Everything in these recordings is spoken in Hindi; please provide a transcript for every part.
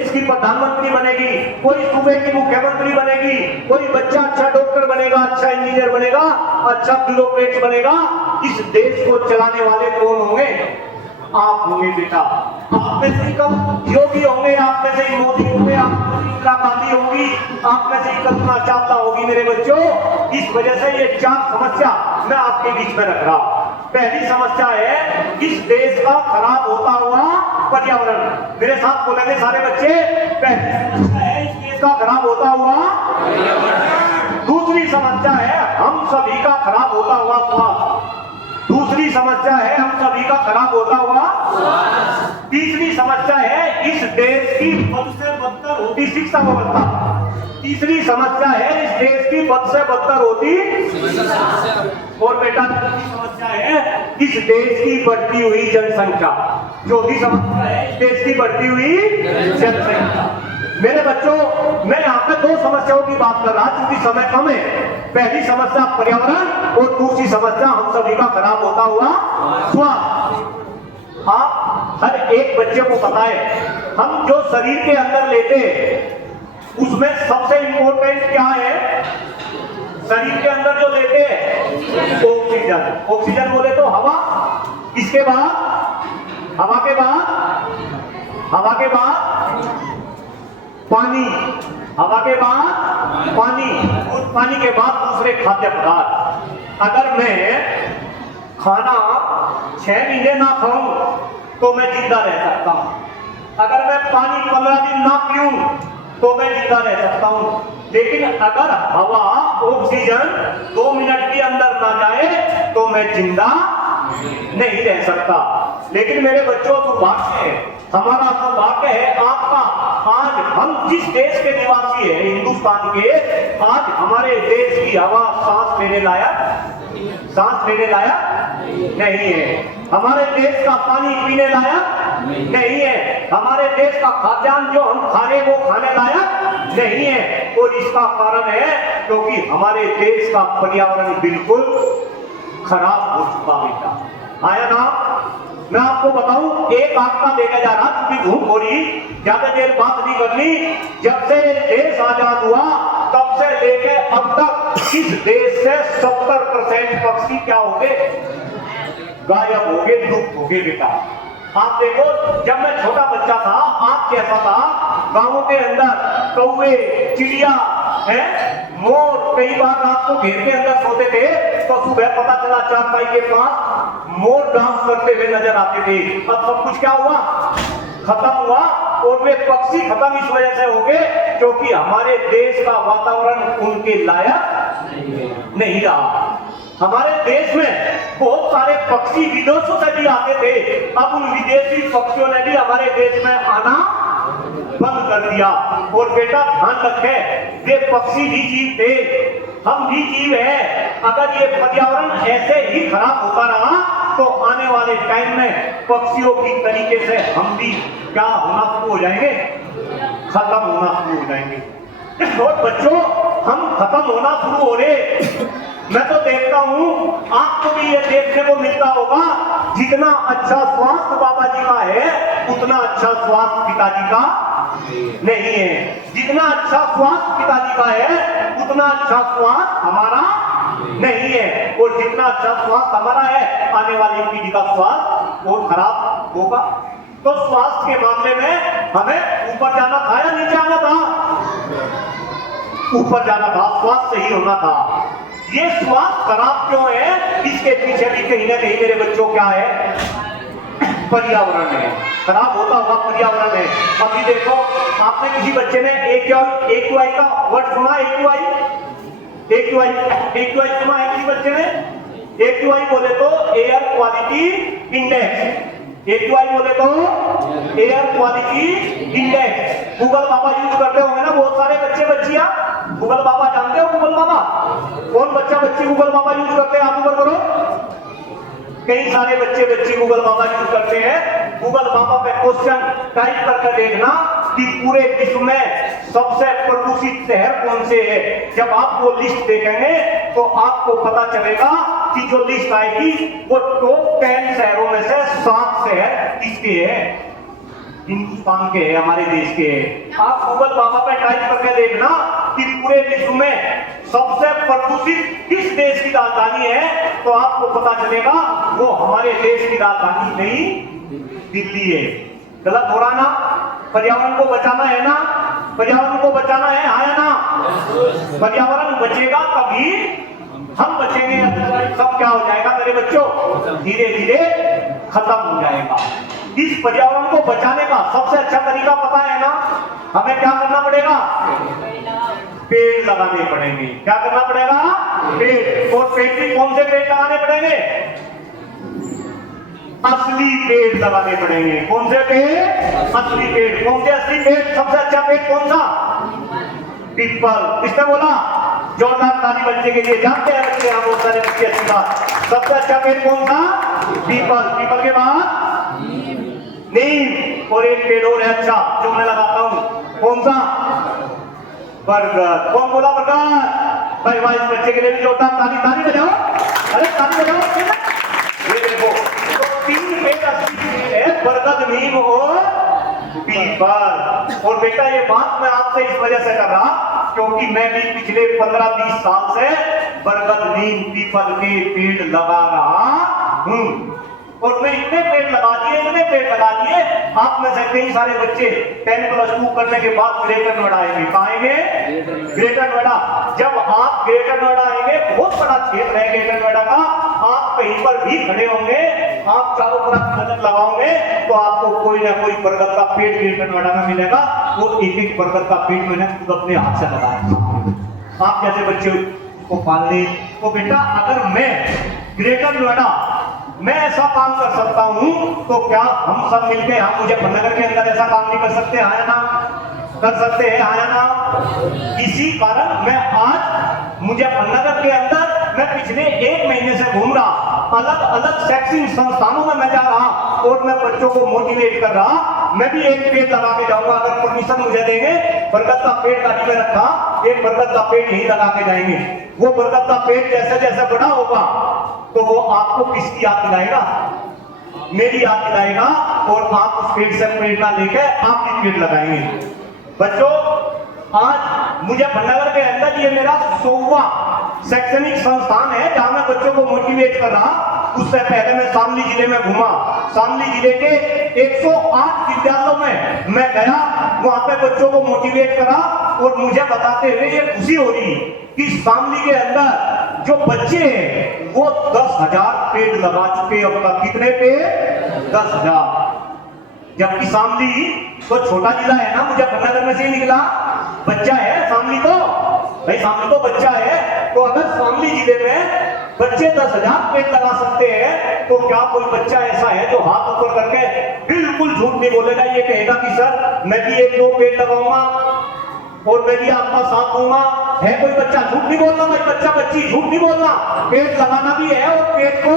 इसकी प्रधानमंत्री बनेगी, कोई सूबे की मुख्यमंत्री बनेगी, कोई बच्चा अच्छा डॉक्टर बनेगा, अच्छा इंजीनियर बनेगा, अच्छा ब्यूरोक्रेट बनेगा। इस देश को चलाने वाले कौन होंगे? आप होंगे बेटा। आप में से कब योगी होंगे, आप में से मोदी होंगे, आप में से इंदिरा गांधी होगी, आप में से कल्पना चावला होगी मेरे बच्चों। इस वजह से ये 4 समस्या मैं आपके बीच में रख रहा हूं। पहली समस्या है इस देश का खराब होता हुआ पर्यावरण। मेरे साथ बोलेंगे सारे बच्चे। पहली समस्या है इस देश का खराब होता हुआ। दूसरी समस्या है हम सभी का खराब होता हुआ स्वास्थ्य। दूसरी समस्या है हम सभी का खराब होता हुआ। तीसरी समस्या है इस देश की बद से बदतर होती शिक्षा व्यवस्था। तीसरी समस्या है इस देश की बद से बदतर होती। और बेटा चौथी समस्या है इस देश की बढ़ती हुई जनसंख्या। चौथी समस्या है इस देश की बढ़ती हुई जनसंख्या। मेरे बच्चों, मैं यहाँ पे 2 समस्याओं की बात कर रहा क्योंकि समय कम है। पहली समस्या पर्यावरण और दूसरी समस्या हम सभी का खराब होता हुआ स्वास्थ्य। आप हर एक बच्चे को पता है हम जो शरीर के अंदर लेते हैं उसमें सबसे इंपॉर्टेंट क्या है? शरीर के अंदर जो लेते हैं ऑक्सीजन। ऑक्सीजन बोले तो हवा, इसके बाद हवा के बाद पानी, हवा के बाद पानी और पानी के बाद दूसरे खाद्य पदार्थ। अगर मैं खाना 6 महीने ना खाऊं तो मैं जिंदा रह सकता हूं। अगर मैं पानी 15 दिन ना पीऊं तो मैं जिंदा रह सकता हूं। लेकिन अगर हवा ऑक्सीजन 2 मिनट के अंदर ना जाए तो मैं जिंदा नहीं रह सकता। लेकिन मेरे बच्चों दुर्भाग्य है, हमारा दुर्भाग्य है आपका, आज हम जिस देश के निवासी है हिंदुस्तान के, आज हमारे देश की हवा सांस लेने लायक नहीं है। हमारे देश का पानी पीने लायक नहीं है। हमारे देश का खाद्यान्न जो हम खा रहे वो खाने लायक नहीं है। और इसका कारण है क्योंकि हमारे देश का पर्यावरण बिल्कुल खराब हो चुका बेटा। आया ना? मैं आपको बताऊं, एक आपका देखा जा रहा क्योंकि धूप हो रही, ज्यादा देर बात नहीं करनी। जब से देश आजाद हुआ तब से लेके अब तक इस देश से 70% पक्षी क्या हो गए? गायब हो गए, लुप्त हो गए बेटा। आप देखो, जब मैं छोटा बच्चा था आप कैसा था? गांवों के अंदर कौवे, चिड़िया है, मोर कई बार रात को घेर के अंदर सोते थे तो सुबह पता चला चारपाई के पास मोर डांस करते हुए नजर आते थे। अब सब कुछ क्या हुआ? खत्म हुआ। और वे पक्षी खत्म इस वजह से हो गए क्योंकि हमारे देश का वातावरण उनके लायक नहीं रहा। हमारे देश में बहुत सारे पक्षी विदेशों से भी आते थे, अब उन विदेशी पक्षियों ने भी हमारे देश में आना बंद कर दिया। और बेटा ध्यान रखे, ये पक्षी भी जीव थे, हम भी जीव हैं। अगर ये पर्यावरण ऐसे ही खराब होता रहा तो आने वाले टाइम में पक्षियों की तरीके से हम भी क्या होना शुरू हो जाएंगे? खत्म होना शुरू हो जाएंगे। छोटे बच्चों, हम खत्म होना शुरू हो रहे। मैं तो देखता हूं, आपको भी ये देखने को मिलता होगा, जितना अच्छा स्वास्थ्य बाबा जी का है उतना अच्छा स्वास्थ्य पिताजी का नहीं है। जितना अच्छा स्वास्थ्य पिताजी का है उतना अच्छा स्वास्थ्य हमारा नहीं है। और जितना अच्छा स्वास्थ्य हमारा है आने वाली पीढ़ी का स्वास्थ्य और खराब होगा। तो स्वास्थ्य के मामले में हमें ऊपर जाना था या नीचे आना था? ऊपर जाना था, स्वास्थ्य सही होना था। ये स्वास्थ्य खराब क्यों है? इसके पीछे भी कहीं ना कहीं मेरे बच्चों क्या है? पर्यावरण है, खराब होता हुआ पर्यावरण है। अभी देखो, आपने किसी बच्चे ने AQI का वर्ड सुना? AQI सुना है किसी बच्चे ने? AQI बोले तो एयर क्वालिटी इंडेक्स। AQI बोले तो एयर क्वालिटी इंडेक्स। गूगल बाबा यूज करते होंगे ना बहुत सारे बच्चे बच्चियां? गूगल बाबा जानते हो? गूगल बाबा कौन बच्चा बच्ची गूगल बाबा यूज करते हैं? आप ऊपर करो। कई सारे बच्चे बच्ची गूगल बाबा यूज करते हैं। गूगल बाबा पे क्वेश्चन टाइप करके देखना कि पूरे विश्व में सबसे प्रदूषित शहर कौन से है। जब आप वो लिस्ट देखेंगे तो आपको पता चलेगा कि जो लिस्ट आएगी वो टॉप 10 शहरों में से 7 शहर किसके हैं। हिंदुस्तान के है, हमारे देश के है। आप गूगल बाबा पे टाइप करके देखना कि पूरे विश्व में सबसे प्रदूषित किस देश की राजधानी है, तो आपको पता चलेगा वो हमारे देश की राजधानी नहीं, दिल्ली है। गलत हो रहा ना? पर्यावरण को बचाना है ना? पर्यावरण को बचाना है, हाँ या ना? पर्यावरण बचेगा तभी हम बचेंगे, सब क्या हो जाएगा मेरे बच्चों? धीरे धीरे खत्म हो जाएगा। इस पर्यावरण को बचाने का सबसे अच्छा तरीका पता है ना? हमें क्या करना पड़ेगा? पेड़ लगाने पड़ेंगे। क्या करना पड़ेगा? पेड़। और पेड़ भी कौन से पेड़ लगाने पड़ेंगे? असली पेड़ लगाने पड़ेंगे। कौन से पेड़? असली पेड़। कौन से असली पेड़? सबसे अच्छा पेड़ कौन सा? पीपल। किसने बोला? जोरदार ताली बच्चे के लिए। जानते हैं बच्चे, हम बहुत सारे बच्चे अच्छी बात। सबसे अच्छा पेड़ कौन सा? पीपल। पीपल के बाद नीम। और एक पेड़ और है अच्छा जो मैं लगाता हूं, कौन सा? बरगद। कौन बोला बरगद? भाई भाई, इस बच्चे के लिए भी जोरदार ताली। ताली बजाओ, अरे ताली बजाओ। ये देखो, तो 3 पेड़ असली पेड़ है, बरगद, नीम और पीपल। और बेटा ये बात मैं आपसे इस वजह से कर रहा क्योंकि मैं भी पिछले 15-20 साल से बरगद, नीम, पीपल के पेड़ लगा रहा हूं। और मैं इतने पेड़ लगा दिए, आप में से कई सारे बच्चे 10+2 करने के बाद ग्रेटर नोएडा आएंगे। कहाँ आएंगे? ग्रेटर नोएडा। जब आप ग्रेटर नोएडा आएंगे, बहुत बड़ा क्षेत्र है ग्रेटर नोएडा का, आप कहीं पर भी खड़े होंगे, आप चारों तरफ नजर लगाओगे तो आपको कोई ना कोई बरगद का पेड़ ग्रेटर नोएडा में मिलेगा। वो एक बरगद का पेड़ मैंने खुद अपने हाथ से लगाया। आप जैसे बच्चे को पालने तो बेटा, अगर मैं ग्रेटर नोएडा मैं ऐसा काम कर सकता हूं तो क्या हम सब मिलकर हम मुजफ्फरनगर के अंदर ऐसा काम नहीं कर सकते? आया ना? कर सकते हैं, आया ना? इसी कारण मैं आज मुजफ्फरनगर के अंदर मैं पिछले 1 महीने से घूम रहा, अलग अलग शैक्षणिक संस्थानों में मैं जा रहा और मैं बच्चों को मोटिवेट कर रहा। मैं भी एक पेड़ लगा के जाऊंगा, अगर परमिशन मुझे देंगे। बरगद का पेड़ गाड़ी में रखा, एक बरगद का पेड़ यहीं लगा के जाएंगे। वो बरगद का पेड़ जैसे जैसे बड़ा होगा तो वो आपको किसकी याद दिलाएगा? मेरी याद दिलाएगा। और आप उस पेड़ से प्रेरणा लेकर आप भी पेड़ लगाएंगे। बच्चों, आज मुजफ्फरनगर के अंदर ये मेरा 100वां शैक्षणिक संस्थान है जहां मैं बच्चों को मोटिवेट कर रहा। उससे पहले मैं शामली जिले में घूमा। शामली जिले के 108 विद्यालयों में मैं गया, वहां पे बच्चों को मोटिवेट करा और मुझे बताते हुए ये खुशी हो रही कि शामली के अंदर जो बच्चे हैं वो 10,000 पेड़ लगा चुके। अब तक कितने पेड़? 10,000। जबकि शामली तो छोटा जिला है ना, मुजफ्फरनगर में से ही निकला बच्चा है शामली तो। भाई शामली तो बच्चा है, तो अगर शामली जिले में बच्चे 10,000 पेड़ लगा सकते हैं तो क्या कोई बच्चा ऐसा है जो हाथ ऊपर करके बिल्कुल झूठ नहीं बोलेगा, ये कहेगा कि सर मैं भी 1-2 पेड़ लगाऊंगा और मैं भी आपका साथ दूंगा? है कोई बच्चा? झूठ नहीं बोलना भाई, बच्चा बच्ची झूठ नहीं बोलना। पेड़ लगाना भी है और पेड़ को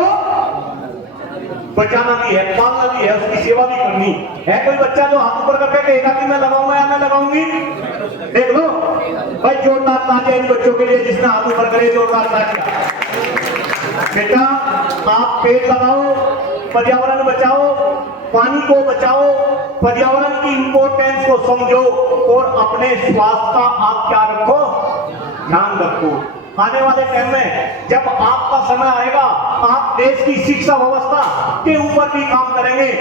बचाना भी है, पालना भी है, उसकी सेवा भी करनी है। कोई बच्चा जो हाथ ऊपर करके कहेगा कि मैं लगाऊंगा या मैं लगाऊंगी? देख लो भाई, जोरदार तालियां इन बच्चों के लिए जिसने हाथ ऊपर करे, जोरदार तालियां। बेटा, आप पेड़ लगाओ, पर्यावरण बचाओ, पानी को बचाओ, पर्यावरण की इंपॉर्टेंस को समझो और अपने स्वास्थ्य का आप क्या रखो? ध्यान रखो। आने वाले टाइम में जब आपका समय आएगा, आप देश की शिक्षा व्यवस्था के ऊपर भी काम करेंगे।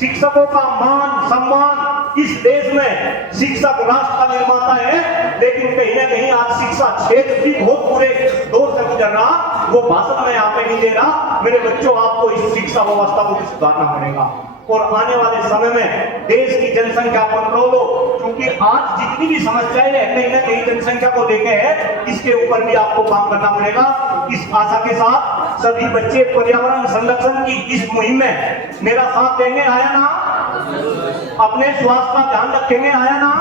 शिक्षकों का मान सम्मान, इस देश में शिक्षक राष्ट्र का निर्माता है, लेकिन कहीं ना कहीं आज शिक्षा क्षेत्र की बहुत बुरे दौर से गुजर रहा। वो भाषण में यहाँ पे नहीं दे रहा। मेरे बच्चों, आपको इस शिक्षा व्यवस्था को सुधारना पड़ेगा और आने वाले समय में देश की जनसंख्या कंट्रोल हो, क्योंकि आज जितनी भी समस्याएं है कहीं ना कहीं जनसंख्या को लेकर है, इसके ऊपर भी आपको काम करना पड़ेगा। इस आशा के साथ सभी बच्चे पर्यावरण संरक्षण की इस मुहिम में मेरा साथ देंगे, आया ना? अपने स्वास्थ्य का ध्यान रखेंगे, आया ना?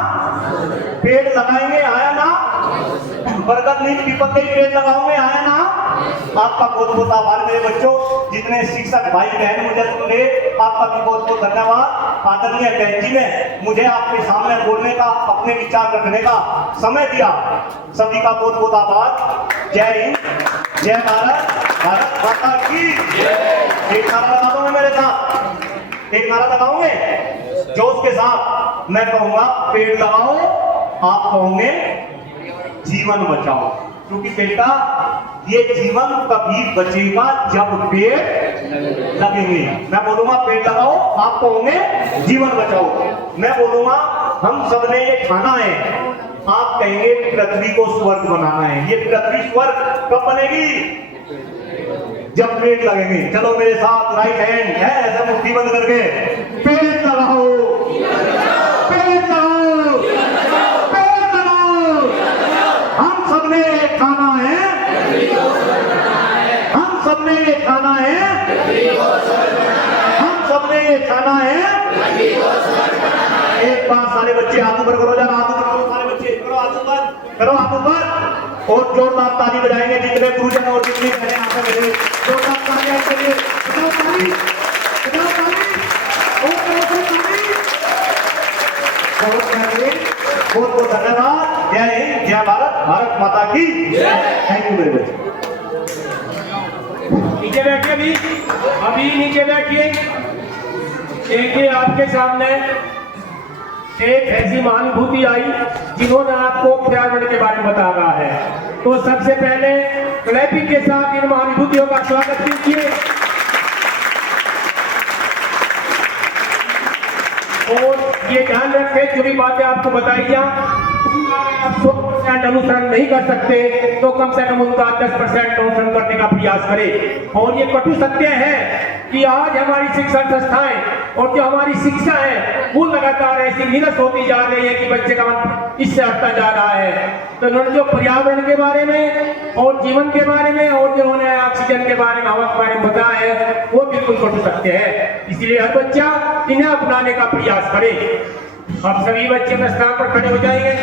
पेड़ लगाएंगे, आया ना? बरगद, नीम, पीपल के पेड़ लगाओगे, आया ना? आपका बहुत बहुत आभार मेरे बच्चों। जितने शिक्षक भाई बहन मुझे सुन रहे, आपका भी बहुत बहुत धन्यवाद। आदरणीय बहन जी ने मुझे आपके सामने बोलने का, अपने विचार रखने का समय दिया। सभी का बहुत बहुत आभार। जय हिंद, जय भारत, भारत माता की जय। एक नारा लगा दोगे मेरे साथ? एक नारा लगाओगे? जोश के साथ मैं कहूंगा पेड़ लगाओ, आप कहोगे जीवन बचाओ। क्योंकि बेटा ये जीवन तभी बचेगा जब पेड़ लगेंगे। मैं बोलूंगा पेड़ लगाओ, आप कहोगे जीवन बचाओ। मैं बोलूंगा हम सबने ये खाना है, आप कहेंगे पृथ्वी को स्वर्ग बनाना है। ये पृथ्वी स्वर्ग कब बनेगी? जब पेड़ लगेंगे। चलो मेरे साथ राइट हैंड है ऐसा मुट्ठी बंद करके पेड़ लगाओ, पेड़ लगाओ, पेड़ लगाओ। हम सबने खाना है, हम सबने खाना है, हम सबने खाना है। एक बार सारे बच्चे हाथ ऊपर करो, जरा हाथ ऊपर करो सारे बच्चे, करो हाथ ऊपर, करो हाथ ऊपर और जोरदार ताली बजाएंगे जितने गुरुजन और जितनी बहनें यहाँ पे मिले। जोरदार ताली आपके लिए, बजाओ ताली, बजाओ ताली, और करो ताली। बहुत बहुत धन्यवाद। जय हिंद, जय भारत, भारत माता की जय। थैंक यू मेरे बच्चे। नीचे बैठिए, अभी नीचे बैठिए। देखिए आपके सामने एक ऐसी महानुभूति आई जिन्होंने आपको पर्यावरण के बारे में बताया है। तो सबसे पहले क्लैपिंग के साथ इन महानुभूतियों का स्वागत कीजिए। और ये ध्यान रखें जो भी बातें आपको बताई जाए आप 100% अनुसरण नहीं कर सकते तो कम से कम उनका 10% अनुसरण करने का प्रयास करें। और ये कटु सत्य है कि आज हमारी शिक्षण संस्थाएं और जो हमारी शिक्षा है वो लगातार ऐसी निरस होती जा रही है कि बच्चे का मन इससे हटता जा रहा है। तो उन्होंने जो पर्यावरण के बारे में और जीवन के बारे में और जो उन्होंने ऑक्सीजन के बारे में, हवा के बारे में बताया है वो बिल्कुल कटु सत्य है। इसलिए हर बच्चा इन्हें अपनाने का प्रयास करे। अब सभी बच्चे अपने स्थान पर खड़े हो जाएंगे।